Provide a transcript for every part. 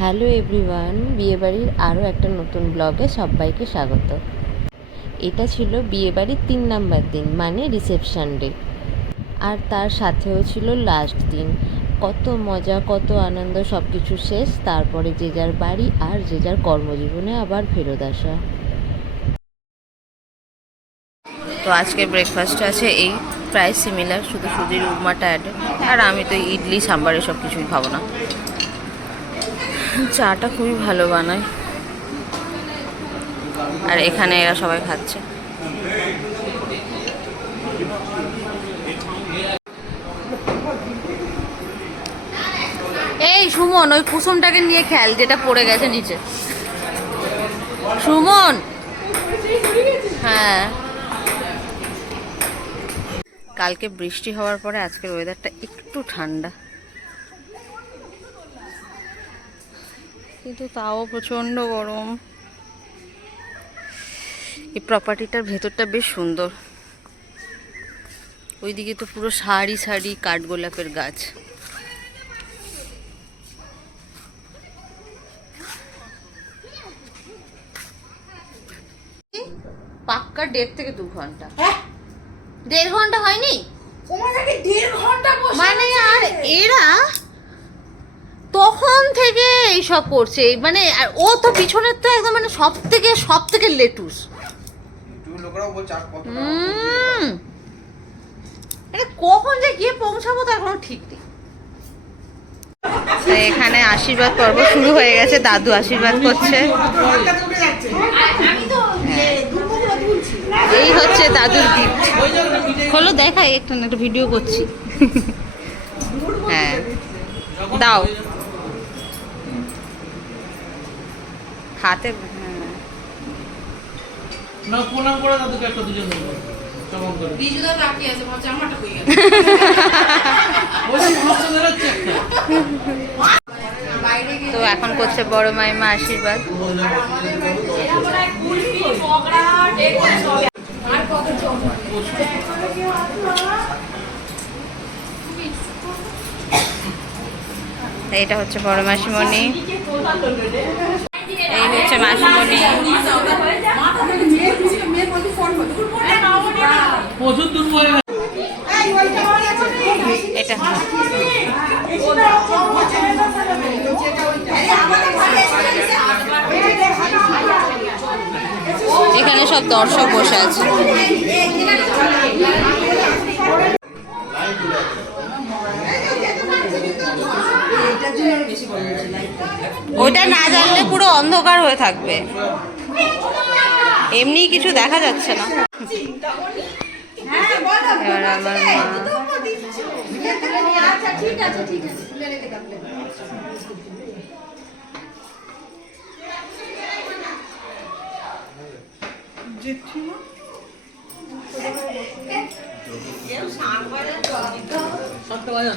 Hello everyone, বিয়েবাড়ির আরও একটা নতুন ব্লগে সবাইকে স্বাগত। এটা ছিল বিয়েবাড়ির তিন নাম্বার দিন মানে রিসেপশন ডে। আর তার সাথেও ছিল লাস্ট দিন। কত মজা, কত আনন্দ সব কিছু শেষ, তারপরে যে যার বাড়ি আর যে যার কর্মজীবনে আবার ফেরত আসা। তো আজকের ব্রেকফাস্ট আছে এই, প্রায় সিমিলার শুধু সুজির উপমাটা অ্যাড আর আমি তো ইডলি সাম্বার এসব কিছুই খাব না। চাটা খুবই ভালো বানায়। আর এখানে এরা সবাই খাচ্ছে। এই সুমন, ওই কুসুমটাকে নিয়ে খেল, যেটা পড়ে গেছে নিচে। সুমন! হ্যাঁ। কালকে বৃষ্টি হওয়ার পরে আজকের ওয়েদারটা একটু ঠান্ডা। কিন্তু তাও প্রচণ্ড গরম। এই প্রপার্টিটার ভেতরটা বেশ সুন্দর। ওইদিকে তো পুরো সারি সারি কাঠগোলাপের গাছ। পাক্কা দেড় থেকে দু ঘণ্টা। হ্যাঁ। দেড় ঘণ্টা হয়নি? মানে আর এরা তখন থেকে এইসব করছে? মানে আর ও তো পিছনের তো একদম মানে সব থেকে সব থেকে লেটুস। এটা কখন যে গিয়ে পৌঁছাবো তার কোনো ঠিক নেই। এখানে আশীর্বাদ পর্ব শুরু হয়ে গেছে দাদু আশীর্বাদ করছে। এই হচ্ছে দাদুর গিফট হলো দেখাই একটু একটু ভিডিও করছি। হ্যাঁ। দাও। হাতে। না প্রণাম করে দাদুকে একটা দুজন তো এখন করছে বড় মাইমা আশীর্বাদ। আর কত চমক। এইটা হচ্ছে বড় মাসিমণি। এই হচ্ছে মাসিমণি। এটা। এখানে সব দর্শক বসে আছে। ওইটা না জানলে পুরো অন্ধকার হয়ে থাকবে এমনি কিছু দেখা যাচ্ছে না এবার আমার মা আচ্ছা ঠিক আছে ঠিক আছে খুলে রেখে দাও সাতটা বাজে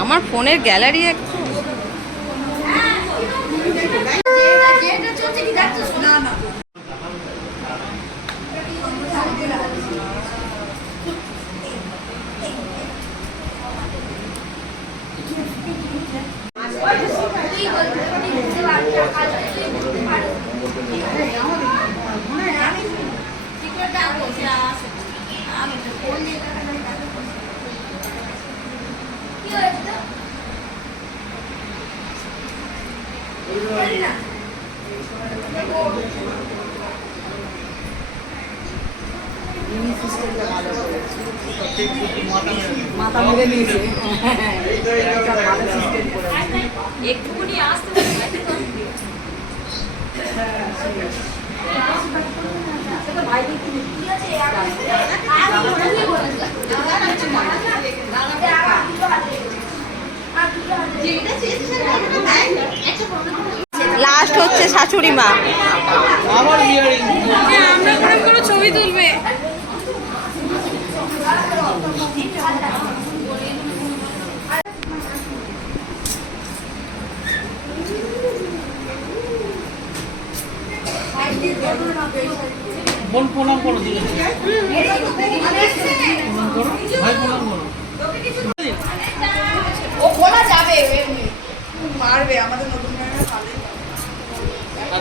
আমার ফোনের গ্যালারি এক যেটা যেটা চলছে কি দেখছ না না মাথা মেরে নিয়েছে। একটুকুনি আসতে লাস্ট হচ্ছে শাশুড়ি মা। আবার বিয়ারিং ছবি তুলবে বোন প্রণাম করো দিলে প্রণাম করো ভাই প্রণাম করো ও খোলা যাবে এমনি পারবে আমাদের নতুন মেয়েরা পারবে আর এই ওরা সেভাবে আচ্ছা তা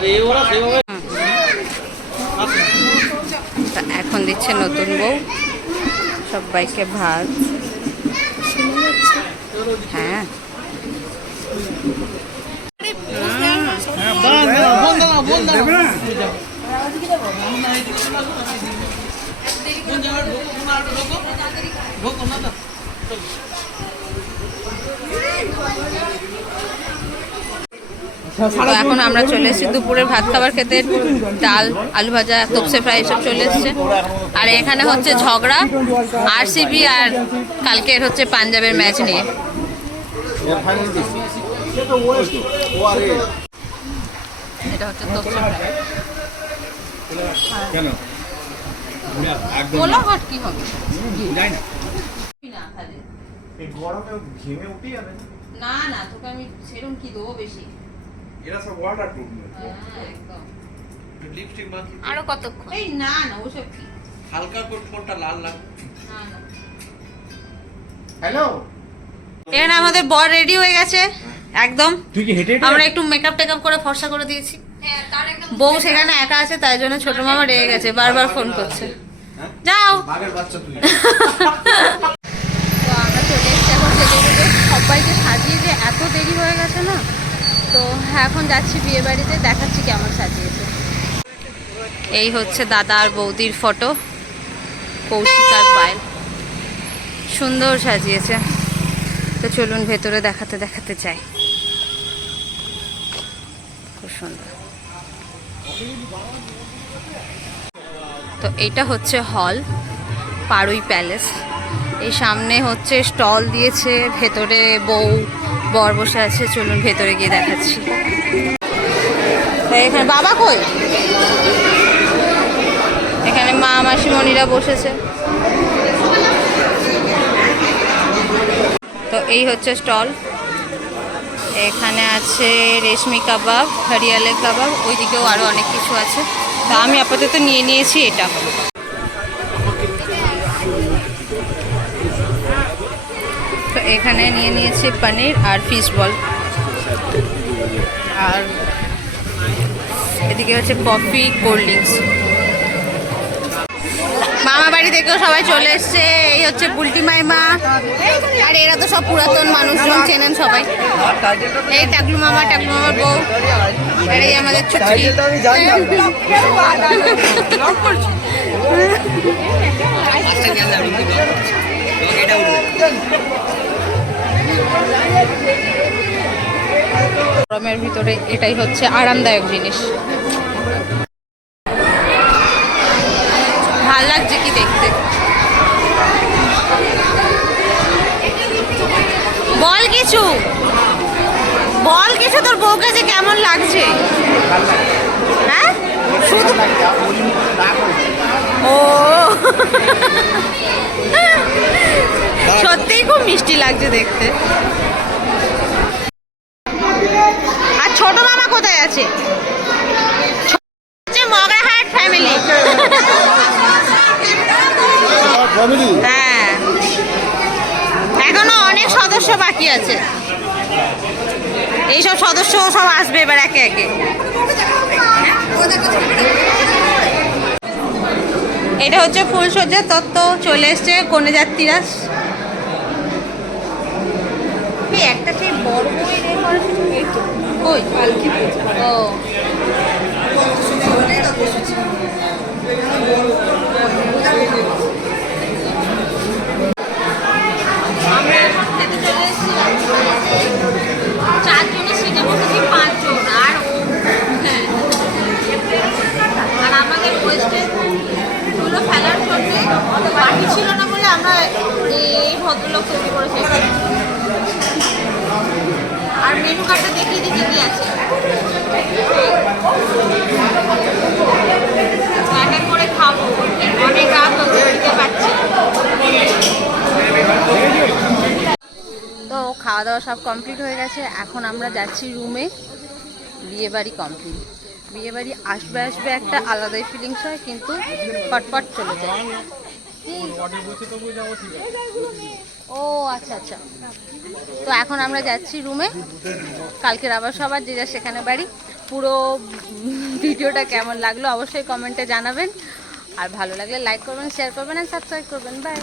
এখন দিচ্ছে নতুন বউ। সবাইকে ভাত। হ্যাঁ। ঢোকো ঢোকো না এখন আমরা চলে এসেছি দুপুরের ভাত খাবার খেতে। ডাল আলু ভাজা তোপসে ফ্রাই এসব চলে এসছে। আর এখানে হচ্ছে ঝগড়া আরসিবি আর কালকের হচ্ছে পাঞ্জাবের ম্যাচ নিয়ে। এটা হচ্ছে তোপসে ফ্রাই। কেন? বলো কি হবে? যাই না। না গরমে ঘেমে উঠে যাবে না না তোকে আমি সেরকম কি দেবো বেশি? এরা সব ওয়াটার প্রুফ হ্যাঁ, লিপস্টিক মাখি আরও কতক্ষণ? এই না না ওসব কি? হালকা করে ঠোঁটটা লাল লাগবে না না। হ্যালো এখানে আমাদের বর রেডি হয়ে গেছে একদম। তুই কি হেঁটে আমরা একটু মেকআপ টেকআপ করে ফর্সা করে দিয়েছি। বউ সেখানে একা আছে তাই জন্য ছোট মামা রেগে গেছে বারবার ফোন করছে। যাও। বাঘের বাচ্চা তুই। তো আমরা চলে এসেছি এখন সবাইকে সাজিয়ে যে এত দেরি হয়ে গেছে না হ্যাঁ এখন যাচ্ছি বিয়ে বাড়িতে, দেখাচ্ছি কেমন সাজিয়েছে। এই হচ্ছে দাদা আর বৌদির ফটো, কৌশিক আর সুন্দর সাজিয়েছে। তো চলুন ভেতরে দেখাতে দেখাতে চাই খুব সুন্দর। তো এইটা হচ্ছে হল পাড়ুই প্যালেস। এই সামনে হচ্ছে স্টল দিয়েছে, ভেতরে বউ বর বসে আছে, চলুন ভেতরে গিয়ে দেখাচ্ছি। এখানে বাবা কই? এখানে মা মাসিমণিরা বসেছে। তো এই হচ্ছে স্টল। এখানে আছে রেশমি কাবাব হরিয়ালে কাবাব, ওইদিকেও আরও অনেক কিছু আছে। তা আমি আপাতত নিয়ে নিয়েছি এটা। এখানে নিয়ে নিয়েছি পনির আর ফিশ বল আর এদিকে হচ্ছে কফি কোল্ড ড্রিঙ্কস মামা বাড়ি থেকেও সবাই চলে এসছে এই হচ্ছে বুলটি মাইমা। আর এরা তো সব পুরাতন মানুষজন চেনেন সবাই। এই টাকলু মামা টাকলু মামার বউ। আর এই আমাদের ছুটি গরমের ভিতরে এটাই হচ্ছে আরামদায়ক জিনিস। ভালো লাগছে কি দেখতে? বল কিছু। বল কিছু, তোর বউকে যে কেমন লাগছে? হ্যাঁ? ও। সত্যিই খুব মিষ্টি লাগছে দেখতে আর ছোট মামা কোথায় আছে? ফ্যামিলি হ্যাঁ। এখনও অনেক সদস্য বাকি আছে। এইসব সদস্য সব আসবে এবার একে একে। এটা হচ্ছে ফুলসজ্জা তত্ত্ব। চলে এসছে কনে যাত্রীরা। একটা সেই বড় বই কই? ও। চলে এসেছি চারজনের সিটে বসেছি, পাঁচজন, আর ও। হ্যাঁ। আর আমাদের ওয়েস্টে গুলো ফেলার জন্য বাকি ছিল না বলে আমরা এই ভদ্রলোক তৈরি করেছি। আর মেনু কার্ডটা দেখিয়ে দিই কি কি আছে এক এক করে খাব অনেক রাত হচ্ছে দিতে পারছি তো খাওয়া দাওয়া সব কমপ্লিট হয়ে গেছে। এখন আমরা যাচ্ছি রুমে বিয়ে বাড়ি কমপ্লিট বিয়ে বাড়ি আসবে আসবে একটা আলাদাই ফিলিংস হয়, কিন্তু পটপট চলে যায়। ও আচ্ছা আচ্ছা। তো এখন আমরা যাচ্ছি রুমে কালকের আবার সবার, যে যা সেখানে বাড়ি। পুরো ভিডিওটা কেমন লাগল অবশ্যই কমেন্টে জানাবেন। আর ভালো লাগলে লাইক করবেন শেয়ার করবেন আর সাবস্ক্রাইব করবেন। বাই